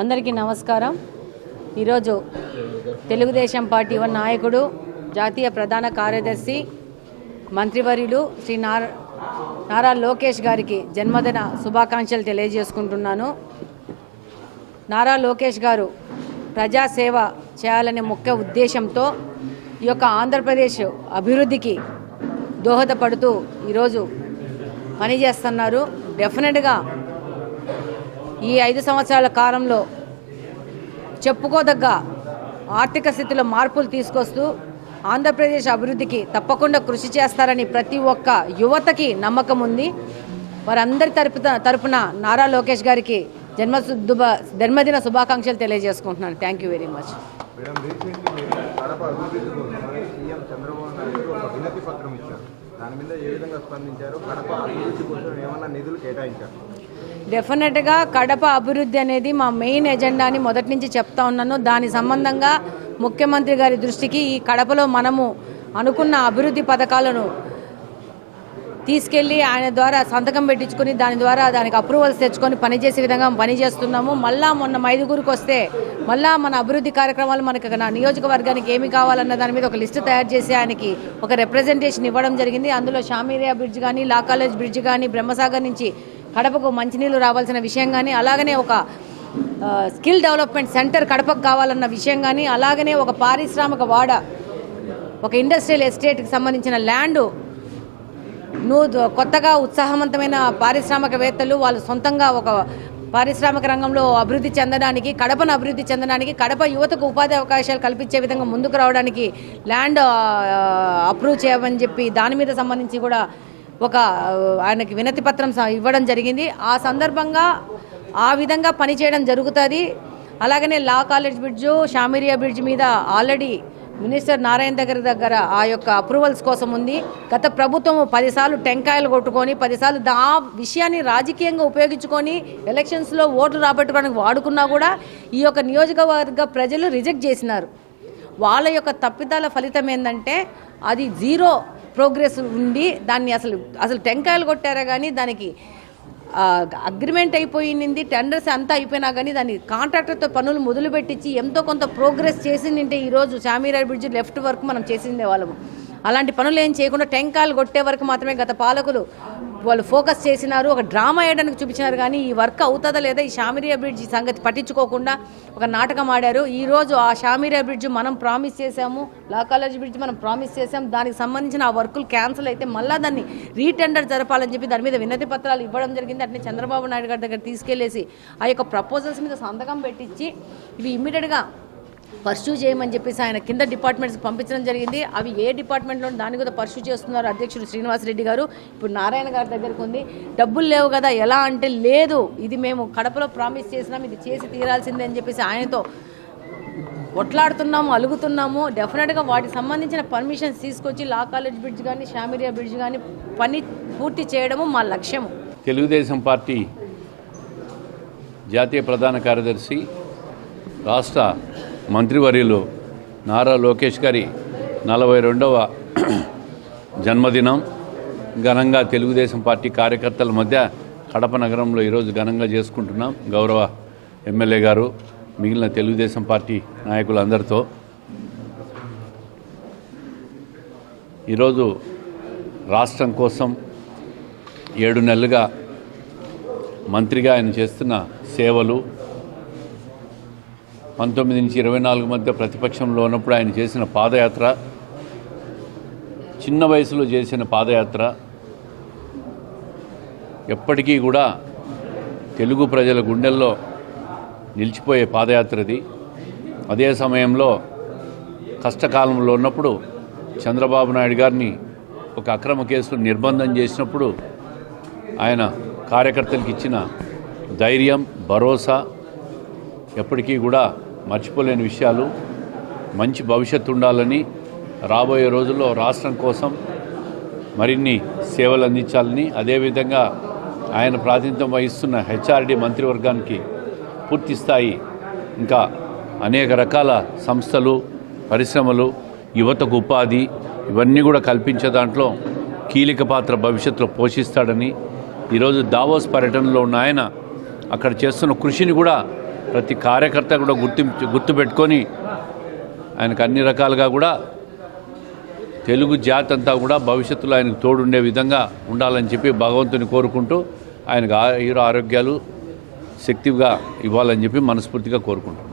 అందరికీ నమస్కారం. ఈరోజు తెలుగుదేశం పార్టీ వన్ నాయకుడు జాతీయ ప్రధాన కార్యదర్శి మంత్రివర్యులు శ్రీ నార నారా లోకేష్ గారికి జన్మదిన శుభాకాంక్షలు తెలియజేసుకుంటున్నాను. నారా లోకేష్ గారు ప్రజాసేవ చేయాలనే ముఖ్య ఉద్దేశంతో ఈ యొక్క ఆంధ్రప్రదేశ్ అభివృద్ధికి దోహదపడుతూ ఈరోజు పనిచేస్తున్నారు డెఫినెట్గా ఈ ఐదు సంవత్సరాల కాలంలో చెప్పుకోదగ్గ ఆర్థిక స్థితిలో మార్పులు తీసుకొస్తూ ఆంధ్రప్రదేశ్ అభివృద్ధికి తప్పకుండా కృషి చేస్తారని ప్రతి ఒక్క యువతకి నమ్మకం ఉంది. వారందరి తరపున తరపున నారా లోకేష్ గారికి జన్మ జన్మదిన శుభాకాంక్షలు తెలియజేసుకుంటున్నాను. Thank you very much CM Chandrababu Naidu ఒక వినతి పత్రం ఇచ్చారు. దాని మీద ఏ విధంగా స్పందించారు? కడప అభివృద్ధి కోసం ఏమన్నా నిధులు కేటాయించారు? డెఫినెట్గా కడప అభివృద్ధి అనేది మా మెయిన్ ఎజెండా అని మొదటి నుంచి చెప్తా ఉన్నాను. దాని సంబంధంగా ముఖ్యమంత్రి గారి దృష్టికి ఈ కడపలో మనము అనుకున్న అభివృద్ధి పథకాలను తీసుకెళ్ళి ఆయన ద్వారా సంతకం పెట్టించుకొని దాని ద్వారా దానికి అప్రూవల్స్ తెచ్చుకొని పనిచేసే విధంగా పనిచేస్తున్నాము మళ్ళా మొన్న మైదుగురికి వస్తే మళ్ళా మన అభివృద్ధి కార్యక్రమాలు మనకి నా నియోజకవర్గానికి ఏమి కావాలన్న దాని మీద ఒక లిస్టు తయారు చేసి ఆయనకి ఒక రిప్రజెంటేషన్ ఇవ్వడం జరిగింది. అందులో షామీరియా బ్రిడ్జ్ కానీ లా కాలేజ్ బ్రిడ్జ్ కానీ బ్రహ్మసాగర్ నుంచి కడపకు మంచినీళ్ళు రావాల్సిన విషయం కానీ అలాగనే ఒక స్కిల్ డెవలప్మెంట్ సెంటర్ కడపకు కావాలన్న విషయం కానీ అలాగనే ఒక పారిశ్రామిక వాడ ఒక ఇండస్ట్రియల్ ఎస్టేట్కి సంబంధించిన ల్యాండ్ నువ్వు కొత్తగా ఉత్సాహవంతమైన పారిశ్రామికవేత్తలు వాళ్ళు సొంతంగా ఒక పారిశ్రామిక రంగంలో అభివృద్ధి చెందడానికి కడపను అభివృద్ధి చెందడానికి కడప యువతకు ఉపాధి అవకాశాలు కల్పించే విధంగా ముందుకు రావడానికి ల్యాండ్ అప్రూవ్ చేయమని చెప్పి దాని మీద సంబంధించి కూడా ఒక ఆయనకి వినతి పత్రం స- ఇవ్వడం జరిగింది. ఆ సందర్భంగా ఆ విధంగా పనిచేయడం జరుగుతుంది. అలాగనే law college bridge Shamiriya bridge మీద ఆల్రెడీ మినిస్టర్ నారాయణ దగ్గర దగ్గర ఆ యొక్క అప్రూవల్స్ కోసం ఉంది. గత ప్రభుత్వం పదిసార్లు టెంకాయలు కొట్టుకొని పదిసార్లు ఆ విషయాన్ని రాజకీయంగా ఉపయోగించుకొని ఎలక్షన్స్లో ఓట్లు రాబట్టుకోవడానికి వాడుకున్నా కూడా ఈ యొక్క నియోజకవర్గ ప్రజలు రిజెక్ట్ చేసినారు. వాళ్ళ యొక్క తప్పిదాల ఫలితం ఏంటంటే అది జీరో ప్రోగ్రెస్ ఉండి దాన్ని అసలు అసలు టెంకాయలు కొట్టారే కానీ దానికి అగ్రిమెంట్ అయిపోయింది టెండర్స్ అంతా అయిపోయినా కానీ దాన్ని కాంట్రాక్టర్తో పనులు మొదలుపెట్టించి ఎంతో కొంత ప్రోగ్రెస్ చేసిందంటే ఈరోజు చామీరాయ్ బ్రిడ్జ్ లెఫ్ట్ వర్క్ మనం చేసిందే వాళ్ళము. అలాంటి పనులు ఏం చేయకుండా టెంకాయలు కొట్టే వరకు మాత్రమే గత పాలకులు వాళ్ళు ఫోకస్ చేసినారు. ఒక డ్రామా వేయడానికి చూపించినారు కానీ ఈ వర్క్ అవుతుందా లేదా? ఈ షామిరియా బ్రిడ్జ్ సంగతి పట్టించుకోకుండా ఒక నాటకం ఆడారు. ఈ రోజు ఆ షామిరియా బ్రిడ్జ్ మనం ప్రామిస్ చేసాము లా కాలేజ్ బ్రిడ్జ్ మనం ప్రామిస్ చేసాము దానికి సంబంధించిన ఆ వర్కులు క్యాన్సిల్ అయితే మళ్ళీ దాన్ని రీటెండర్ జరపాలని చెప్పి దాని మీద వినతి పత్రాలు ఇవ్వడం జరిగింది. అట్నే చంద్రబాబు నాయుడు గారి దగ్గర తీసుకెళ్ళేసి ఆ యొక్క ప్రపోజల్స్ మీద సంతకం పెట్టించి ఇవి ఇమ్మీడియట్గా పర్సూ చేయమని చెప్పేసి ఆయన కింద డిపార్ట్మెంట్స్కి పంపించడం జరిగింది. అవి ఏ డిపార్ట్మెంట్లో దాన్ని కూడా పర్సూ చేస్తున్నారు అధ్యక్షుడు శ్రీనివాసరెడ్డి గారు. ఇప్పుడు నారాయణ గారి దగ్గరకు ఉంది. డబ్బులు లేవు కదా ఎలా అంటే లేదు. ఇది మేము కడపలో ప్రామిస్ చేసినాం ఇది చేసి తీరాల్సిందే అని చెప్పేసి ఆయనతో కొట్లాడుతున్నాము అలుగుతున్నాము. డెఫినెట్గా వాటికి సంబంధించిన పర్మిషన్స్ తీసుకొచ్చి లా కాలేజ్ బ్రిడ్జ్ కానీ షామిరియా బ్రిడ్జ్ కానీ పని పూర్తి చేయడము మా లక్ష్యము. తెలుగుదేశం పార్టీ జాతీయ ప్రధాన కార్యదర్శి రాష్ట్ర మంత్రివర్యులు నారా లోకేష్ గారి నలభై రెండవ జన్మదినం. ఘనంగా తెలుగుదేశం పార్టీ కార్యకర్తల మధ్య కడప నగరంలో ఈరోజు ఘనంగా చేసుకుంటున్నాం. గౌరవ ఎమ్మెల్యే గారు మిగిలిన తెలుగుదేశం పార్టీ నాయకులందరితో. ఈరోజు రాష్ట్రం కోసం ఏడు నెలలుగా మంత్రిగా ఆయన చేస్తున్న సేవలు పంతొమ్మిది నుంచి ఇరవై నాలుగు మధ్య ప్రతిపక్షంలో ఉన్నప్పుడు ఆయన చేసిన పాదయాత్ర చిన్న వయసులో చేసిన పాదయాత్ర ఎప్పటికీ కూడా తెలుగు ప్రజల గుండెల్లో నిలిచిపోయే పాదయాత్రది. అదే సమయంలో కష్టకాలంలో ఉన్నప్పుడు చంద్రబాబు నాయుడు గారిని ఒక అక్రమ కేసులో నిర్బంధం చేసినప్పుడు ఆయన కార్యకర్తలకు ఇచ్చిన ధైర్యం భరోసా ఎప్పటికీ కూడా మర్చిపోలేని విషయాలు. మంచి భవిష్యత్తు ఉండాలని రాబోయే రోజుల్లో రాష్ట్రం కోసం మరిన్ని సేవలు అందించాలని అదేవిధంగా ఆయన ప్రాతినిధ్యం వహిస్తున్న హెచ్ఆర్డి మంత్రివర్గానికి పూర్తి స్థాయి ఇంకా అనేక రకాల సంస్థలు పరిశ్రమలు యువతకు ఉపాధి ఇవన్నీ కూడా కల్పించే దాంట్లో కీలక పాత్ర భవిష్యత్తులో పోషిస్తాడని ఈరోజు దావోస్ పర్యటనలో ఉన్న ఆయన అక్కడ చేస్తున్న కృషిని కూడా ప్రతి కార్యకర్త కూడా గుర్తింపు గుర్తుపెట్టుకొని ఆయనకు అన్ని రకాలుగా కూడా తెలుగు జాతి అంతా కూడా భవిష్యత్తులో ఆయనకు తోడుండే విధంగా ఉండాలని చెప్పి భగవంతుని కోరుకుంటూ ఆయనకు ఆయుర ఆరోగ్యాలు శక్తిగా ఇవ్వాలని చెప్పి మనస్ఫూర్తిగా కోరుకుంటాం